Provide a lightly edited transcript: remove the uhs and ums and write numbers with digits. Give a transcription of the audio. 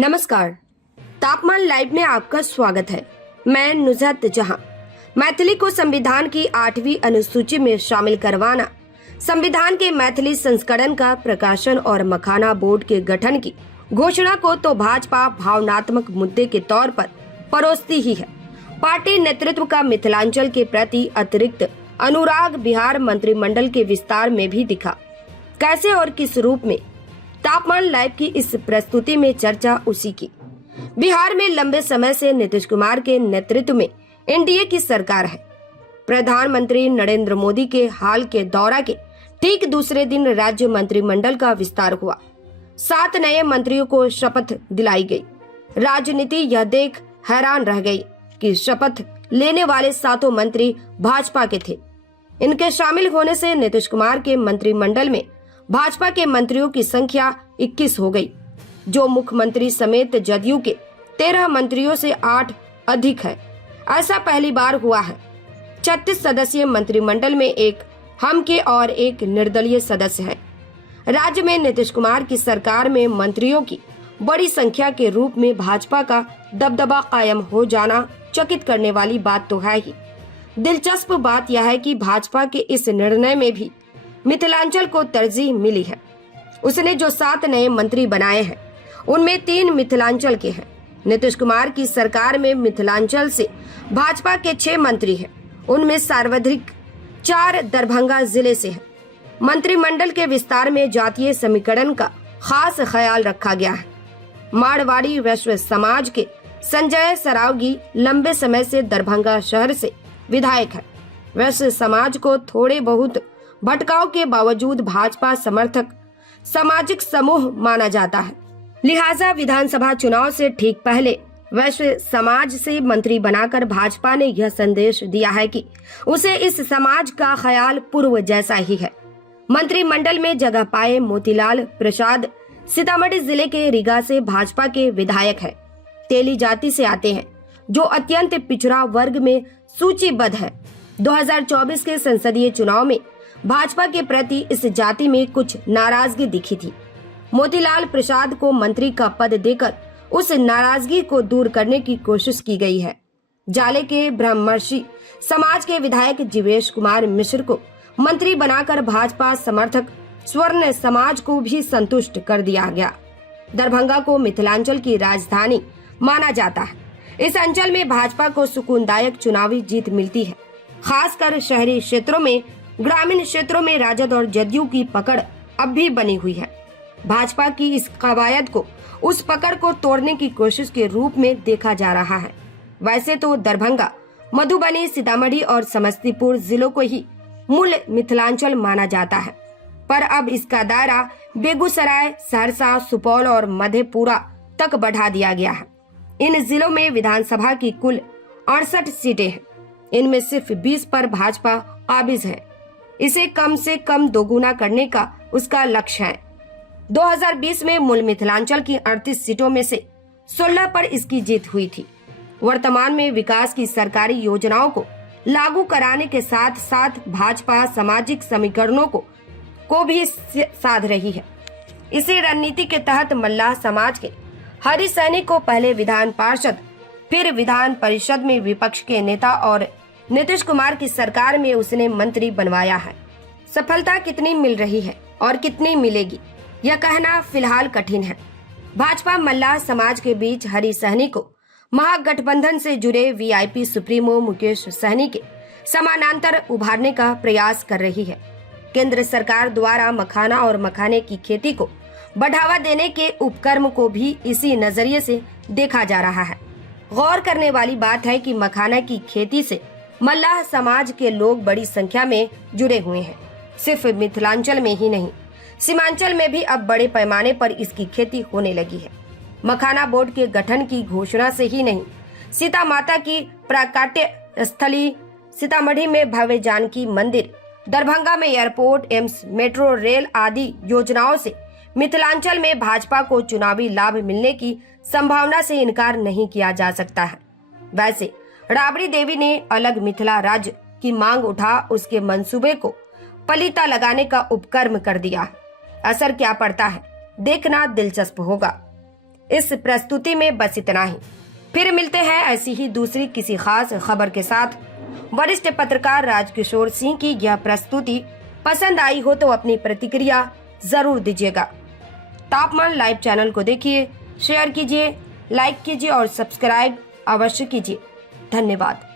नमस्कार। तापमान लाइव में आपका स्वागत है। मैं नुजहत जहां। मैथिली को संविधान की 8वीं अनुसूची में शामिल करवाना, संविधान के मैथिली संस्करण का प्रकाशन और मखाना बोर्ड के गठन की घोषणा को तो भाजपा भावनात्मक मुद्दे के तौर पर परोसती ही है। पार्टी नेतृत्व का मिथिलांचल के प्रति अतिरिक्त अनुराग बिहार मंत्रिमंडल के विस्तार में भी दिखा। कैसे और किस रूप में? तापमान लाइव की इस प्रस्तुति में चर्चा उसी की। बिहार में लंबे समय से नीतीश कुमार के नेतृत्व में एनडीए की सरकार है। प्रधानमंत्री नरेंद्र मोदी के हाल के दौरा के ठीक दूसरे दिन राज्य मंत्रिमंडल का विस्तार हुआ। 7 नए मंत्रियों को शपथ दिलाई गई। राजनीति यह देख हैरान रह गई कि शपथ लेने वाले 7 मंत्री भाजपा के थे। इनके शामिल होने से नीतीश कुमार के मंत्रिमंडल में भाजपा के मंत्रियों की संख्या 21 हो गई, जो मुख्यमंत्री समेत जदयू के 13 मंत्रियों से 8 अधिक है। ऐसा पहली बार हुआ है। 36 सदस्यीय मंत्रिमंडल में एक हम के और एक निर्दलीय सदस्य है। राज्य में नीतीश कुमार की सरकार में मंत्रियों की बड़ी संख्या के रूप में भाजपा का दबदबा कायम हो जाना चकित करने वाली बात तो है ही। दिलचस्प बात यह है कि भाजपा के इस निर्णय में भी मिथिलांचल को तरजीह मिली है। उसने जो 7 नए मंत्री बनाए हैं, उनमें 3 मिथिलांचल के हैं। नीतीश कुमार की सरकार में मिथिलांचल से भाजपा के 6 मंत्री हैं। उनमें सर्वाधिक 4 दरभंगा जिले से हैं। मंत्रिमंडल के विस्तार में जातीय समीकरण का खास ख्याल रखा गया है। मारवाड़ी वैश्य समाज के संजय सरावगी लंबे समय से दरभंगा शहर से विधायक है। वैश्य समाज को थोड़े बहुत भटकाव के बावजूद भाजपा समर्थक सामाजिक समूह माना जाता है। लिहाजा विधानसभा चुनाव से ठीक पहले वैश्य समाज से मंत्री बनाकर भाजपा ने यह संदेश दिया है कि उसे इस समाज का ख्याल पूर्व जैसा ही है। मंत्रिमंडल में जगह पाए मोतीलाल प्रसाद सीतामढ़ी जिले के रीगा से भाजपा के विधायक है। तेली जाति से आते हैं, जो अत्यंत पिछड़ा वर्ग में सूचीबद्ध है। 2024 के संसदीय चुनाव में भाजपा के प्रति इस जाति में कुछ नाराजगी दिखी थी। मोतीलाल प्रसाद को मंत्री का पद देकर उस नाराजगी को दूर करने की कोशिश की गई है। जाले के ब्रह्मर्षि समाज के विधायक जीवेश कुमार मिश्र को मंत्री बनाकर भाजपा समर्थक स्वर्ण समाज को भी संतुष्ट कर दिया गया। दरभंगा को मिथिलांचल की राजधानी माना जाता है। इस अंचल में भाजपा को सुकूनदायक चुनावी जीत मिलती है। खासकर शहरी क्षेत्रों में, ग्रामीण क्षेत्रों में राजद और जदयू की पकड़ अब भी बनी हुई है। भाजपा की इस कवायद को उस पकड़ को तोड़ने की कोशिश के रूप में देखा जा रहा है। वैसे तो दरभंगा, मधुबनी, सीतामढ़ी और समस्तीपुर जिलों को ही मूल मिथिलांचल माना जाता है, पर अब इसका दायरा बेगूसराय, सहरसा, सुपौल और मधेपुरा तक बढ़ा दिया गया है। इन जिलों में विधानसभा की कुल 68 सीटें हैं। इनमें सिर्फ 20 पर भाजपा काबिज है। इसे कम से कम दोगुना करने का उसका लक्ष्य है। 2020 में मूल मिथिलांचल की 38 सीटों में से 16 पर इसकी जीत हुई थी। वर्तमान में विकास की सरकारी योजनाओं को लागू कराने के साथ साथ भाजपा सामाजिक समीकरणों को भी साध रही है। इसी रणनीति के तहत मल्लाह समाज के हरि सैनिक को पहले विधान पार्षद, फिर विधान परिषद में विपक्ष के नेता और नीतीश कुमार की सरकार में उसने मंत्री बनवाया है। सफलता कितनी मिल रही है और कितनी मिलेगी, यह कहना फिलहाल कठिन है। भाजपा मल्लाह समाज के बीच हरि सहनी को महागठबंधन से जुड़े वीआईपी सुप्रीमो मुकेश सहनी के समानांतर उभारने का प्रयास कर रही है। केंद्र सरकार द्वारा मखाना और मखाने की खेती को बढ़ावा देने के उपक्रम को भी इसी नजरिए से देखा जा रहा है। गौर करने वाली बात है कि मखाना की खेती से मल्लाह समाज के लोग बड़ी संख्या में जुड़े हुए हैं। सिर्फ मिथिलांचल में ही नहीं, सीमांचल में भी अब बड़े पैमाने पर इसकी खेती होने लगी है। मखाना बोर्ड के गठन की घोषणा से ही नहीं, सीता माता की प्राकट्य स्थली, सीतामढ़ी में भव्य जानकी मंदिर, दरभंगा में एयरपोर्ट, एम्स, मेट्रो रेल आदि योजनाओं से मिथिलांचल में भाजपा को चुनावी लाभ मिलने की संभावना से इनकार नहीं किया जा सकता है। वैसे राबड़ी देवी ने अलग मिथिला राज्य की मांग उठा उसके मंसूबे को पलीता लगाने का उपक्रम कर दिया। असर क्या पड़ता है, देखना दिलचस्प होगा। इस प्रस्तुति में बस इतना ही। फिर मिलते हैं ऐसी ही दूसरी किसी खास खबर के साथ। वरिष्ठ पत्रकार राजकिशोर सिंह की यह प्रस्तुति पसंद आई हो तो अपनी प्रतिक्रिया जरूर दीजिएगा। तापमान लाइव चैनल को देखिए, शेयर कीजिए, लाइक कीजिए और सब्सक्राइब अवश्य कीजिए। धन्यवाद।